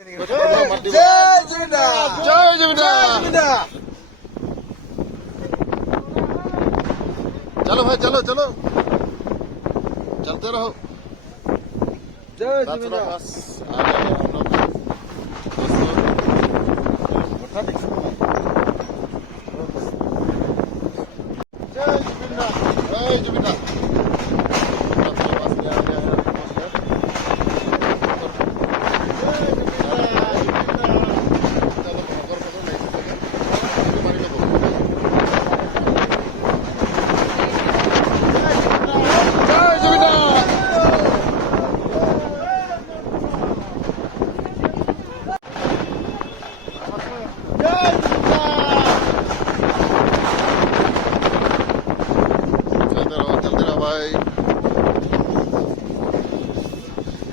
जय जुबिंदा जय जुबिंदा जुबिंदा चलो भाई चलो चलो चलते रहो जय बस जुबिंदा बस आ गए हम लोग दोस्तों उठा देख जय जुबिंदा जय जुबिंदा बस में आ गया है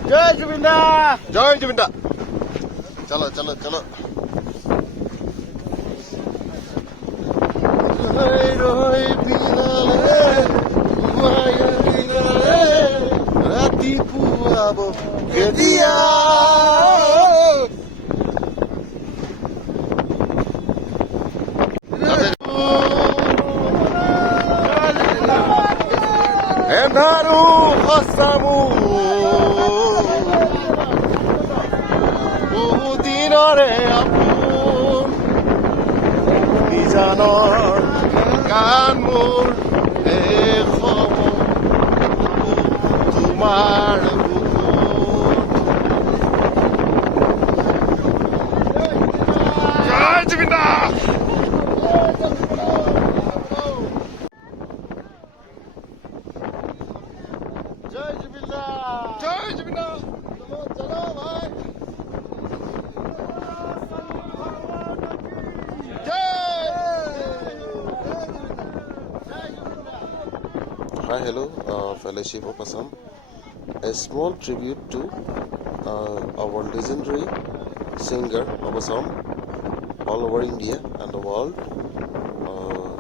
जय जुबिंदा जय जुबिंदा चलो चलो चलो राति पुआब केতিয়া এন্ধাৰু সঁচামু বহুদিনৰে আপোন নিজানৰ গান মোৰ এই খবৰ তোমাৰ জয় জুবিন্দা जय जुबिंदा जय जुबिंदा चलो चलो भाई Hi, hello, fellowship of Assam. A small tribute to our legendary singer of Assam all over India and the world,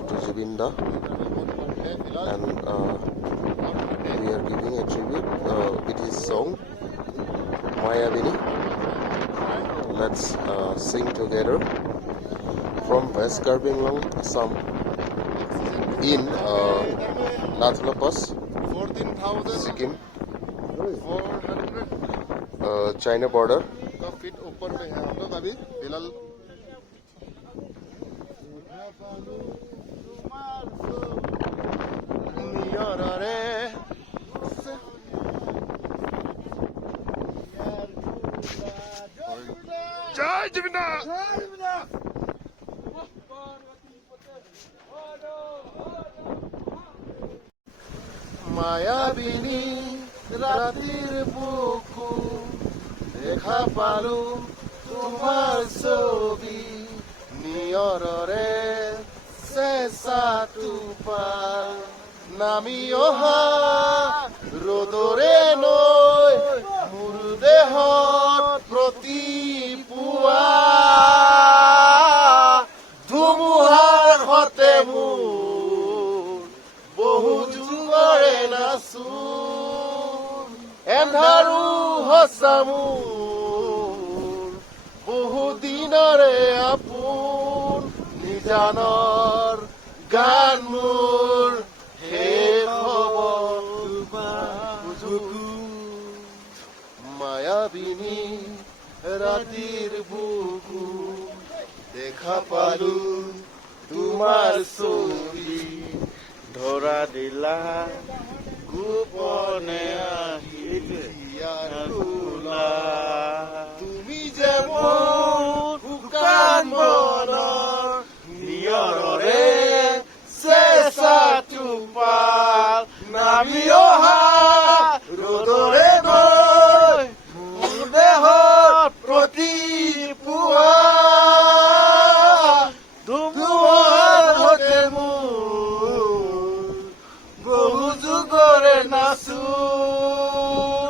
to Jubinda, and we are giving a tribute with his song Mayabini. Let's sing together from West Karbinglong, Assam, in Nathula Pass, 14,000 Sikkim, 400 China border. feet ऊपर पे है हम लोग अभी फिलहाल जय जुबिंदा মায়াবিনী রাতির বুকু দেখা পালো তোমার ছবি নিয়ৰৰে চেঁচা টোপাল নামি অহা ৰ'দৰে নৈ মোৰ দেহত প্ৰতি পুৱা ধুমুহাৰ সতে মোৰ বহু যুগৰে নাচোন এন্ধাৰু সঁচামুৰ বহু দিনৰে আপোন নিজানৰ গান মোৰ শেষ হ'ব মায়াবিনী ৰাতিৰ বুকু দেখা পালো তোমাৰ ছবি ধৰা দিলা গোপনে আহিলা তুমি যে মোৰ শুকান মনৰ নিয়ৰৰে চেঁচা টোপাল নামি অহা ৰ'দৰে নৈ মোৰ দেহত প্ৰতি পুৱা ধুমুহাৰ সতে মোৰ বহু যুগৰে নাচোন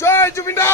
জয় জুবিন্দা